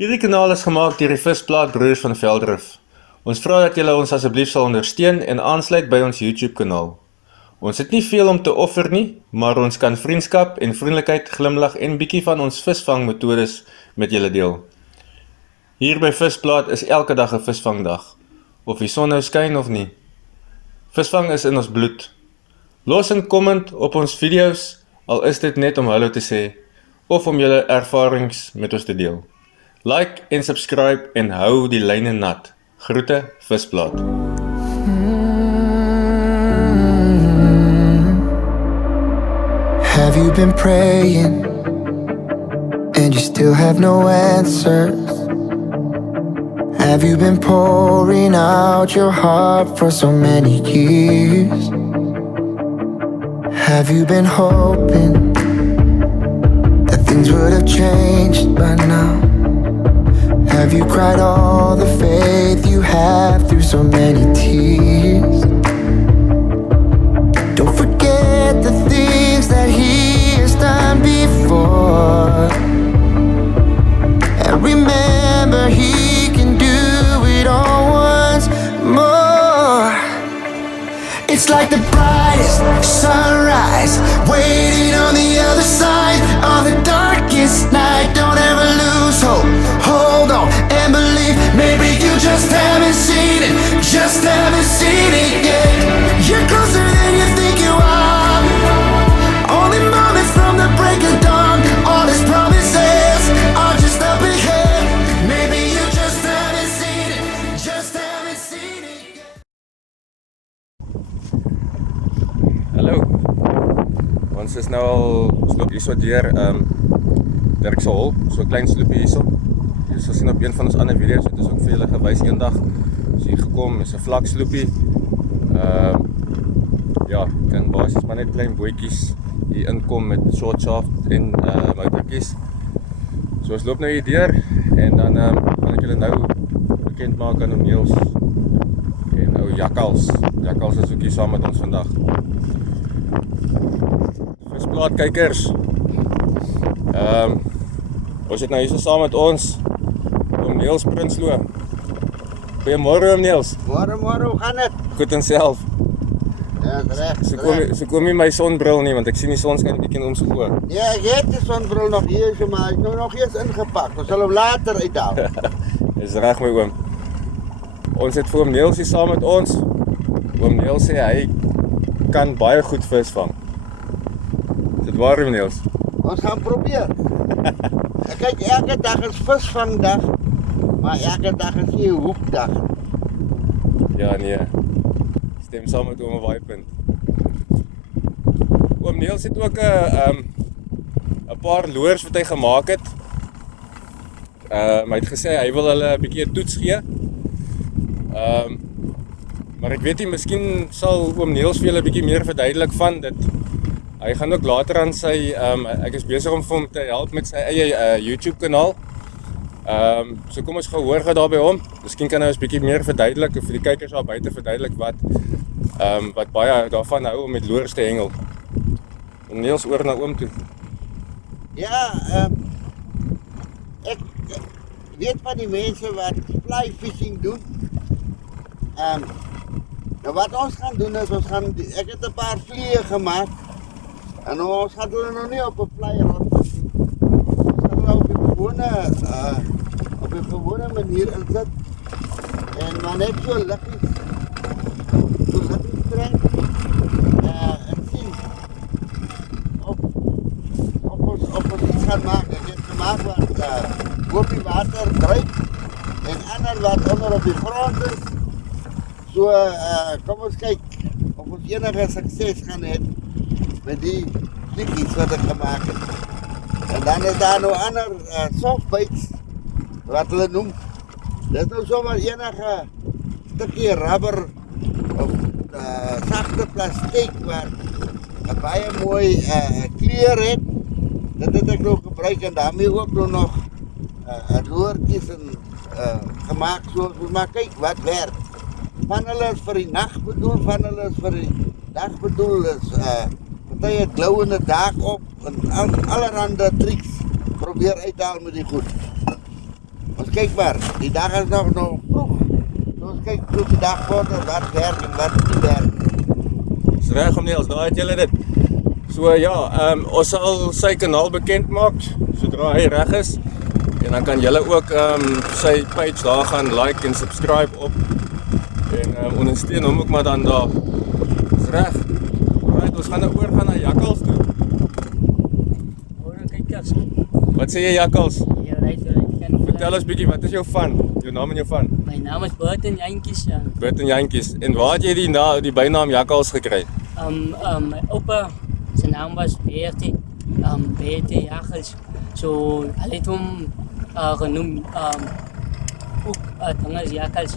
Hierdie kanaal is gemaak deur die Visplaat Broers van Veldrif. Ons vra dat julle ons asseblief sal ondersteun en aansluit by ons YouTube kanaal. Ons het nie veel om te offer nie, maar ons kan vriendskap en vriendelikheid, glimlag en bietjie van ons visvangmetodes met julle deel. Hier by Visplaat is elke dag 'n visvangdag, of die son nou skyn of nie. Visvang is in ons bloed. Los 'n comment op ons video's, al is dit net om hallo te sê, of om julle ervarings met ons te deel. Like en subscribe en hou die lyne nat. Groete, Visplaat. Have you been praying and you still have no answers? Have you been pouring out your heart for so many years? Have you been hoping that things would have changed by now? Have you cried all the faith you have through so many tears? Don't forget the things that He has done before, and remember He can do it all once more. It's like the brightest sunrise waiting on the other side of the darkest night. Don't ever lose hope. Hold on and believe. Maybe you just haven't seen it, just haven't seen it yet. You're closer than you think you are. Only moments from the break of dawn. All His promises are just up ahead. Maybe you just haven't seen it, just haven't seen it yet. Hallo. Ons is nou al sloop hierso deur Dirkse Hol, so 'n klein sloopie hierso. Jy sal sien op een van ons ander video's, het ons ook vir julle gewys eendag. As hier gekom, is 'n vlak sloopie. Ja, jy kan basies maar net klein bootjies hier inkom met short shaft en motortjies. So ons loop nou hier deur en dan gaan ek julle nou bekend maak aan Niels en ou Jakkals. Jakkals is ook hier saam met ons vandag. Visplaat kykers. Ons het nou hier saam met ons oom Niels Prinsloo. Goeiemôre oom Niels. Môre, hoe gaan dit? Goed en self. Ja, reg. So kom nie my sonbril nie, want ek sien die son skyn bietjie in oom se oë. Ja, ek het die sonbril nog hier, so maar ek nou nog eers ingepak. Ons sal hom later uithaal. Dis reg my oom. Ons het vir oom Niels hier saam met ons. Oom Niels sê hy kan baie goed visvang. Is dit waar oom Niels? Ons gaan probeer. Ek kyk, elke dag is visvangdag, maar elke dag is nie 'n hoekdag. Ja, nee. Stem saam met oom op daai punt. Oom Niels het ook 'n paar loers wat hy gemaak het. Hy het gesê hy wil hulle 'n bietjie 'n toets gee. Maar ek weet nie, miskien sal oom Niels vir julle 'n bietjie meer verduidelik van dit. Hy gaan ook later aan sy ek is besig om vir hom te help met sy eie YouTube kanaal. So kom ons gehoor gou daar by hom. Miskien kan hy ons bietjie meer verduidelik of vir die kykers daar buite verduidelik wat baie daarvan hou om met loers te hengel. Om Niels oor na oom toe. Ja, ek weet van die mense wat fly fishing doen. Nou wat ons gaan doen is, ek het 'n paar vliee gemaak. En ons gaan hulle nou nie op 'n fly rond. Ons gaan hulle op 'n gewone manier insit. En maar net so liggies trek. En sien of ons iets gaan maak. Ek het gemaak wat op die water dryf en ander wat onder op die grond is. So kom ons kyk of ons enige sukses gaan hê met die klikkies wat ek gemaak het. En dan is daar nou ander softbites wat hulle noem. Dit is nou sommer enige stukkie rubber of sagte plastiek wat 'n baie mooi kleur het. Dit het ek nou gebruik en daarmee ook nog loertjies en gemaak so, maar kyk wat werk. Van hulle is vir die nag bedoel, van hulle is vir die dag bedoel, is partye glou in die dak op en allerhande tricks probeer uithaal met die goed. kyk maar, die dag is nog vroeg. Ons kyk vroeg die dag vorder, wat werk en wat nie werk. Dis reg om Niels, daar het julle dit. So ja, ons sal sy kanaal bekend maak sodra hy reg is. En dan kan julle ook sy page daar gaan like en subscribe op. En ondersteun hom ook maar dan daar. Dis reg. Right, ons gaan nou oorgaan na Jakkals toe. Kijk, Wat sê jy Jakkals? ja, right. Vertel ons bietjie, wat is jou van? Jou naam en jou van? Mijn naam is Burton Jantjies. Bert en Jantjies. En waar het jy die bynaam Jakkals gekry? Mijn opa, zijn naam was Beerte, Beerte Jagels. Zo, hij heeft hem genoemd, ook Tangers Jakkals.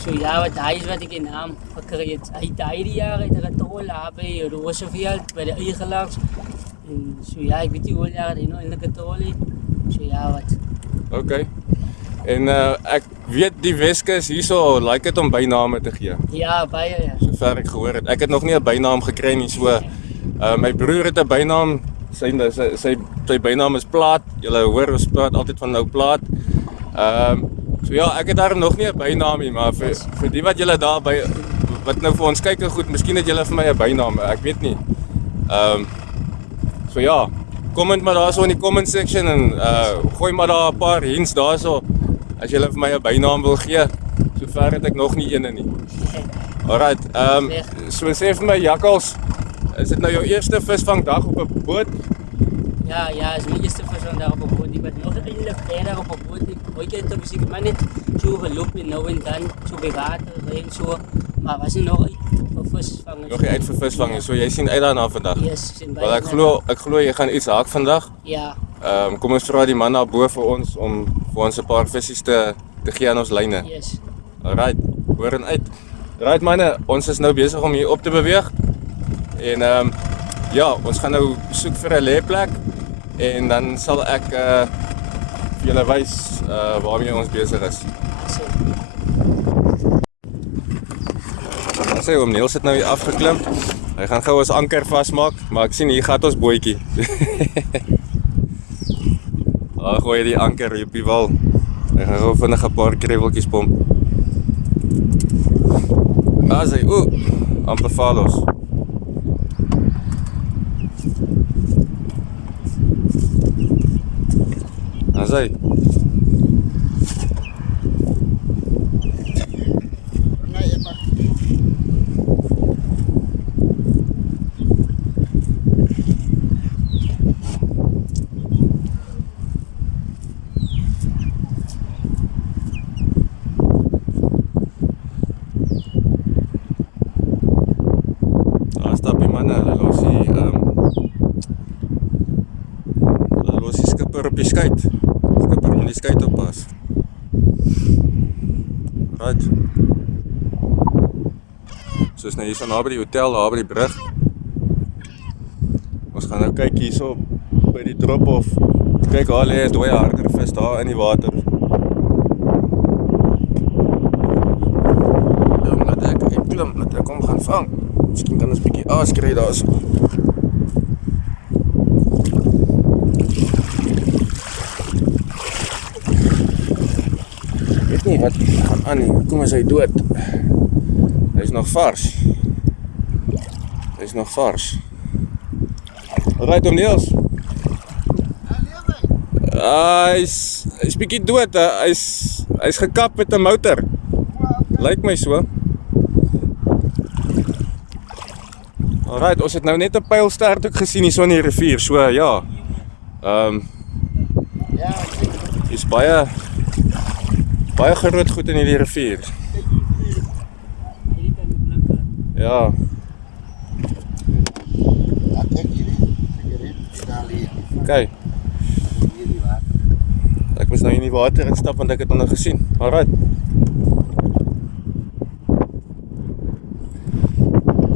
Zo ja, wat hij is wat ik in naam gekregen. Hij died die jaar uit de tol bij Roosevelt, bij de Eigelaars. En zo ja, ik weet niet hoe jaar hij nog in de tol is. Zo ja, wat. Okay. En ek weet die Weskus hierso like dit om byname te gee. Ja, baie ja. Sover ek gehoor het. Ek het nog nie 'n bynaam gekry nie, so my broer het 'n bynaam. Sy bynaam is Plaat. Julle hoor ons praat altyd van nou Plaat. So ja, ek het daar nog nie 'n bynaam nie, maar vir die wat julle daar by wat nou vir ons kyk en goed, miskien het julle vir my 'n bynaam, ek weet nie. So ja, comment maar daarso in die comment section en gooi maar daar 'n paar hints daarso as julle vir my 'n bynaam wil gee. Sover het ek nog nie eene nie. Alright, so sê vir my Jakkals, is dit nou jou eerste visvangdag op 'n boot? Ja, is mijn eerste persoon daar op een boot. Ik ben nog eindelijk verder op een boot. Ik heb het misschien maar net zo gelopen nou en dan, zo bij water en zo. Maar was er nog uit voor visvangen? Nog nie uit vir visvanging, so jy sien uit daarna vandag. Yes, sien Wel ek glo jy gaan iets haak vandag. Ja, Kom ons vra die man daar bo vir ons om vir ons 'n paar visies te gee aan ons lyne. yes. Alright, hoor en uit. Right manne, ons is nou besig om hier op te beweeg. En ja, ons gaan nou soek vir 'n lêplek en dan sal ek vir julle wys waarmee ons besig is. Dan sê oom Niels het nou hier afgeklim. Hy gaan gou ons anker vasmaak, maar ek sien hier gaan ons bootjie. Daar gooi hy die anker hier op die wal. Hy gaan gou vinnig 'n paar kreveltjies pomp. Daar sê, amper val ons. Daar sê. Nee, ek mag. Daar stap die manne, hulle los die skipper op die skei. Skipper moet die skei oppas. Right. So is nou hier so naby die hotel, daar by die brug. Ons gaan nou kyk hierso by die drop-off. Kyk, daar lê 'n dooie harder vis daar in die water. Laat ek klim, laat ek hom gaan vang. Miskien kan ons 'n bietjie aas kry daarso. Ek weet nie wat gaan aan nie. Kom as hy dood. Hy's nog vars. Hy's nog vars. Alright, oom Niels. Hy's bietjie dood. Hy's gekap met 'n motor. Lyk my so. Alright, ons het nou net 'n pylstert ook gesien hier so in die rivier. So ja. Ja, ek sien. Is baie groot goed in hierdie rivier. Ja. Ja, kyk hier. Daar lê. Okay. Hier die water. Ek moes nou in die water instap want ek het hom nou gesien. Alright.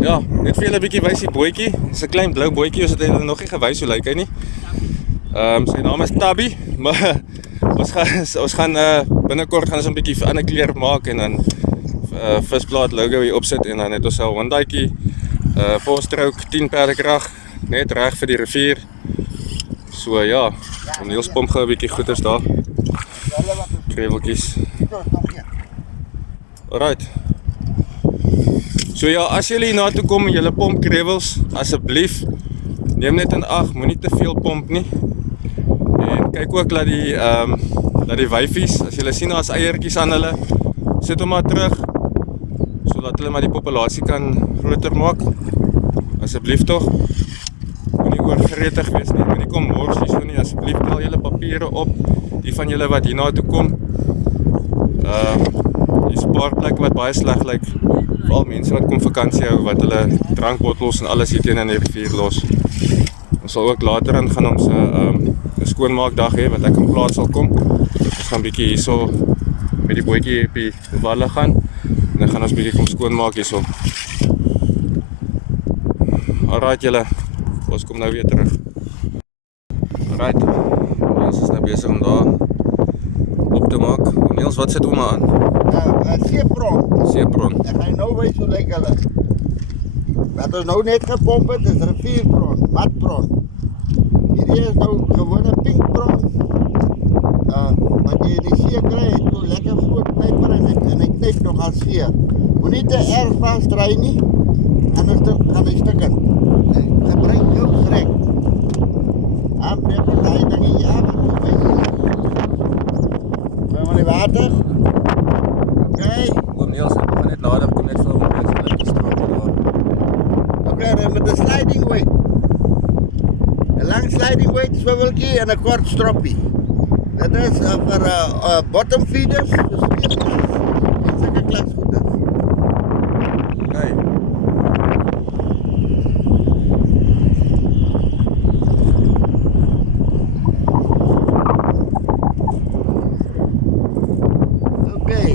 Ja, net vir julle 'n bietjie wys die bootjie. Dis 'n klein blou bootjie, ons het hulle nog nie gewys hoe lyk hy nie. Sy naam is Tabby, maar ons gaan binnekort gaan ons 'n bietjie ander kleur maak en dan Visplaat logo hier opsit en dan het ons 'n Hondaatjie, 4-stroke 10 perdekrag, net reg vir die rivier. So ja, Niels pomp gou 'n bietjie goeders daar. Ja, Hulle wat is kreveltjies. dit is nog een. Alright. So ja, as julle hier na toe kom en julle pomp krewels, asseblief neem net in ag, moenie te veel pomp nie. En kyk ook dat die wyfies, as julle sien daar's eiertjies aan hulle, sit hom maar terug sodat hulle maar die populasie kan groter maak. Asseblief tog. Moenie oorgretig wees nie, moenie kom mors hierso nie. Asseblief tel julle papiere op, die van julle wat hier na toe kom. Die spaarplek wat baie sleg lyk, veral mense wat kom vakansie hou, wat hulle drankbottels en alles hier teen in die rivier los. Ons sal ook later in gaan ons 'n skoonmaakdag hê wat ek in plaas sal kom. Ons gaan bietjie hierso met die bootjie op die walle gaan en dan gaan ons bietjie kom skoonmaak hierso. Alright julle, ons kom nou weer terug. Alright, ons is nou besig om daar op te maak. Niels, wat sit ouma aan? Seepron. Seepron. Ek gaan nou wys hoe lyk hulle. Wat ons nou net gepomp het, is rivierpron, matpron. Hierdie is nou gewone pinkpron. Wat jy in die see kry, het so lekker groot knyper en hy knyp nogal seer. Moenie te erg vasdry nie, anders gaan hy stukken. Gebruik jou grek. Aanbreek met daai dingie, ja, wat moet my. Gaan maar die water. Okay. Oom Niels, ek gaan net later kom net vir hom wees, hulle het gestrop daar. Okay, dan met 'n sliding weight. 'n Lang sliding weight swiveltjie en 'n kort stroppie. Dit is vir bottom feeders, vir skeepklas en sulke klasgoeders. Okay. Okay.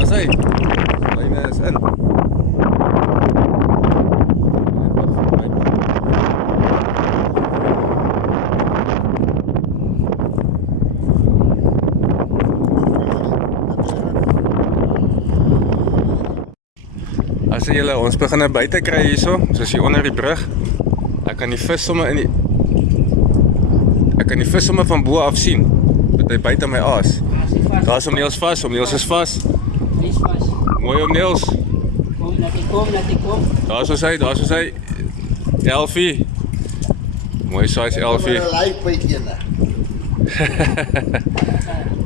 As hy, lyne is in. As julle ons begin nou buite kry hierso, soos hier onder die brug. Ek kan die vis somme van bo af sien. Dat hy buite my aas. Daar's hom Niels vas, hom Niels is vas. Wees vas. Mooi om Niels. Kom, laat hy kom. Daar's hy. Elfie. Mooi size Elfie. Met 'n live bytjie.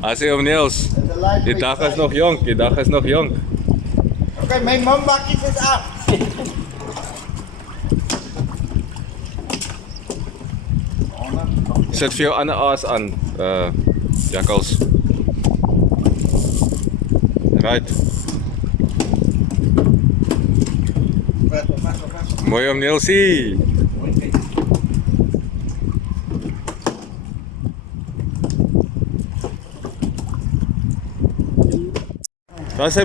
As hy om Niels. Die dag is nog jonk. Okay, my mambakkies is af. Sit vir jou ander aas aan, jakkals. Right. Mooi om Nielsie. Daar sy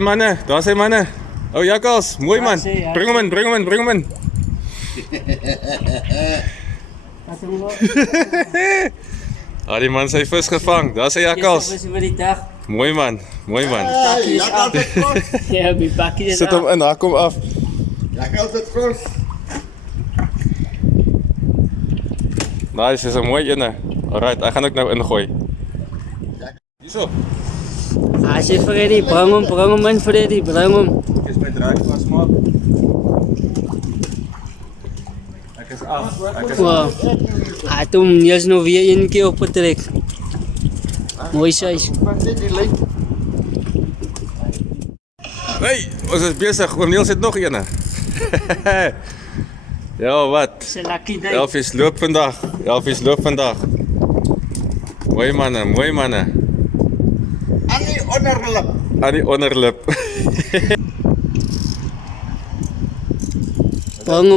manne. Oh jakkals, mooi man. Bring hom in. Die man sy vis gevang. Daar sy jakkals. Mooi man. Hey, jakkals het kos. Ja, my bakkie is Sit hom in, hak hom af. Jakkals het kos. Nice, is 'n mooi ene. Alright, ek gaan ook nou ingooi. Hierso. As jy Freddy, bring hom in Freddy, bring hom. Ek is my draak vasmaak. Ek is af. Wow. Toe Niels nou weer een keer opgetrek. Mooi size. Wat is die lyk? Hey, ons is besig. Oom Niels het nog ene. Ja, wat? It's a lucky day. Elfies loop vandag. Mooi manne. Aan die onderlip. Bring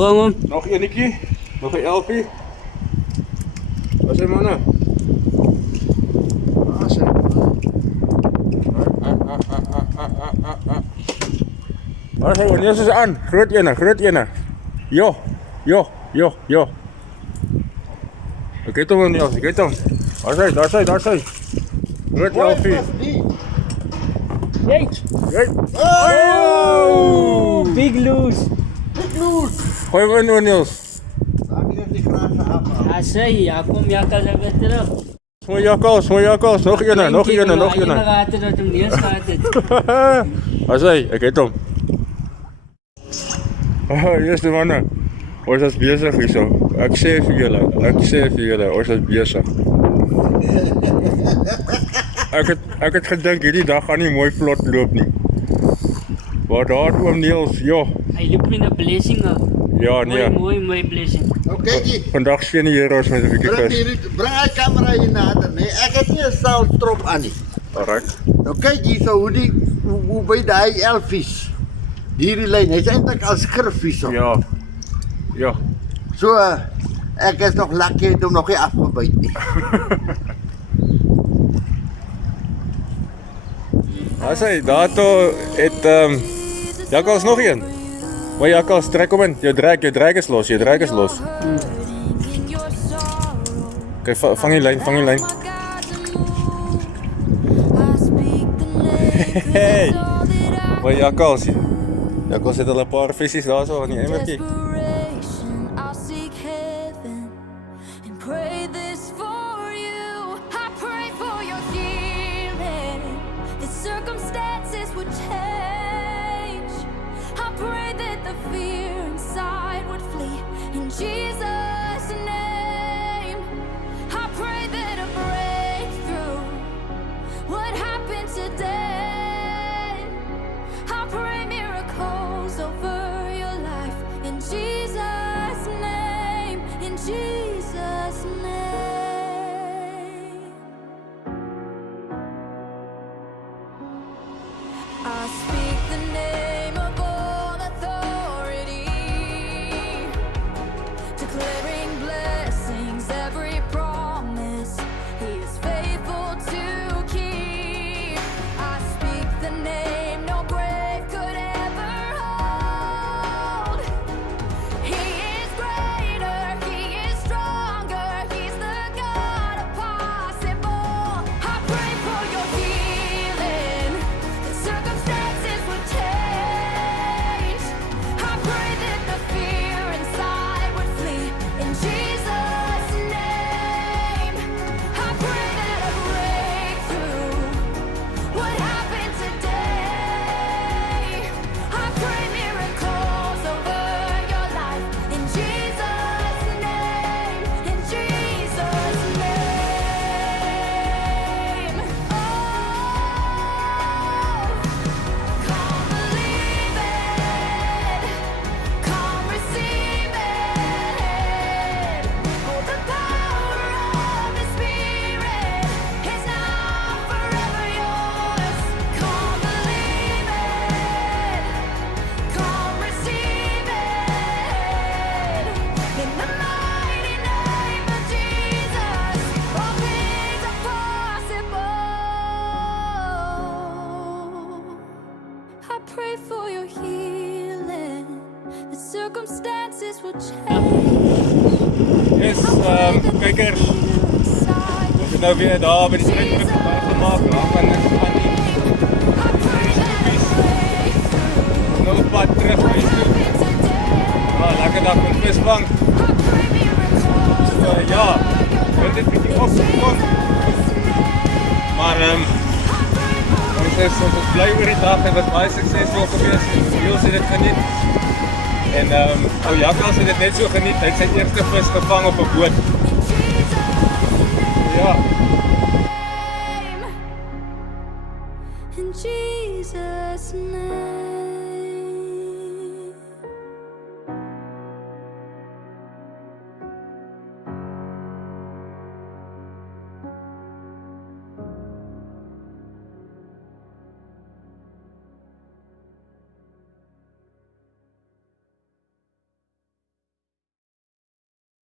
hom. Nog enetjie. Nog 'n Elfie. Wat is manne? Waar is hy? Niels is aan. Groot ene. Jo. Ek het hom Niels, Daar sy. Groot Elfie. Hey, Oh! big loose. Gooi hom in Niels. Maak jy net die grase af. Ja, sê, ja, kom jakkals weer terug. Mooi jakkals, nog ene, nog ene. Ene gehad het dat hom neers gehad het. As hy, ek het hom. Eerste manne, ons is besig hierso. Ek sê vir julle, ons is besig. Ek het gedink hierdie dag gaan nie mooi vlot loop nie. Maar daar oom Niels, joh. Hy loop met 'n blessing. Ja, nee. Mooi blessing. Oké, Vandag sien die Here ons met 'n bietjie vis. bring hy kamera hier nader, nee. Ek het nie 'n soundstrop aan nie. Alright. Nou kyk hier so hoe by daai elfies. Hierdie lyn, hy's eintlik al skriffies so. Ja. So ek is nog lucky het hom nog nie afgebyt nie. As hy daarto het jakkals nog een. Maar jakkals trek hom in. Jou drag is los. Kyk, vang die lyn. Hey. Maar jakkals het al 'n paar visies daarso in die emmertjie. I'll seek heaven and pray this for you. I pray for your healing, that circumstances would change. I pray that the fear inside would flee in Jesus' name. I pray that a breakthrough would happen today. I pray miracles over your life in Jesus' name, in Jesus' name. I speak the name of all authority, declaring blessings, every promise He is faithful to keep. I speak the name no grave could ever hold. He is greater, He is stronger, He's the God of possible. I pray for your healing, that circumstances would change. I pray that the fear inside would flee in Jesus' name. I pray that a breakthrough would happen today. I pray miracles over your life in Jesus' name, in Jesus' name. Oh, come believe it, come receive it. Oh, the power of the Spirit is now forever yours. Come believe it, come receive it. In the mighty name of Jesus, all things are possible. I pray for your healing, the circumstances will change. Yes, kykers, ons het nou weer daar by die stryd gemaak, waarvan is aan die nou op pad terug huis toe. Ja, lekker dag van visvang. So ja, dit het bietjie opgekom. Maar ons is bly oor die dag, hy was baie suksesvol geweest. Niels het dit geniet. En ou jakkals het dit net so geniet. Hy het sy eerste vis gevang op 'n boot. Ja. In Jesus' name.